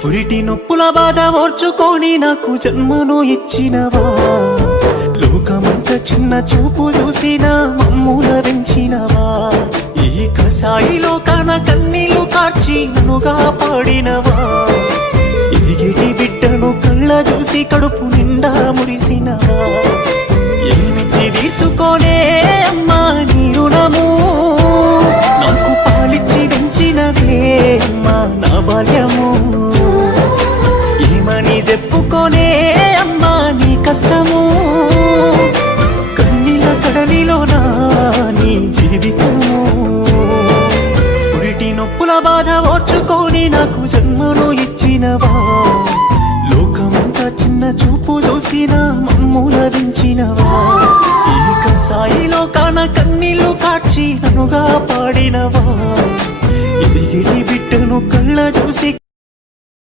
పురిటి నొప్పుల బాధ ఓర్చుకొని నాకు జన్మను ఇచ్చినవా, లోకమంత చిన్న చూపు చూసినా మమ్ముల పెంచినవా, ఈ కసాయిలో కన కన్నీళ్లు కార్చి నన్నుగా పాడినవా, ఎదిగిటి బిడ్డను కళ్ళ చూసి కడుపు నిండా మురిసినవా, ఏమిచ్చి తీసుకోనే అమ్మా నీ రుణము, నాకు పాలిచ్చి పెంచినవే అమ్మా నా బాల్యము, ఏమని చెప్పుకోనే అమ్మా నీ కష్టము, కన్నీళ్ళ కడలిలోనా నీ జీవితము, పురిటి నొప్పుల బాధ ఓర్చుకొని నాకు జన్మను ఇచ్చినవా, లోకమంతా చిన్న చూపు చూసినా మమ్ముల పెంచినవా, ఈ కసాయిలో కాన కన్నీళ్లు కార్చి నన్నుగా పాడినవా, ఎదిగిటి బిడ్డను కళ్ళ చూసి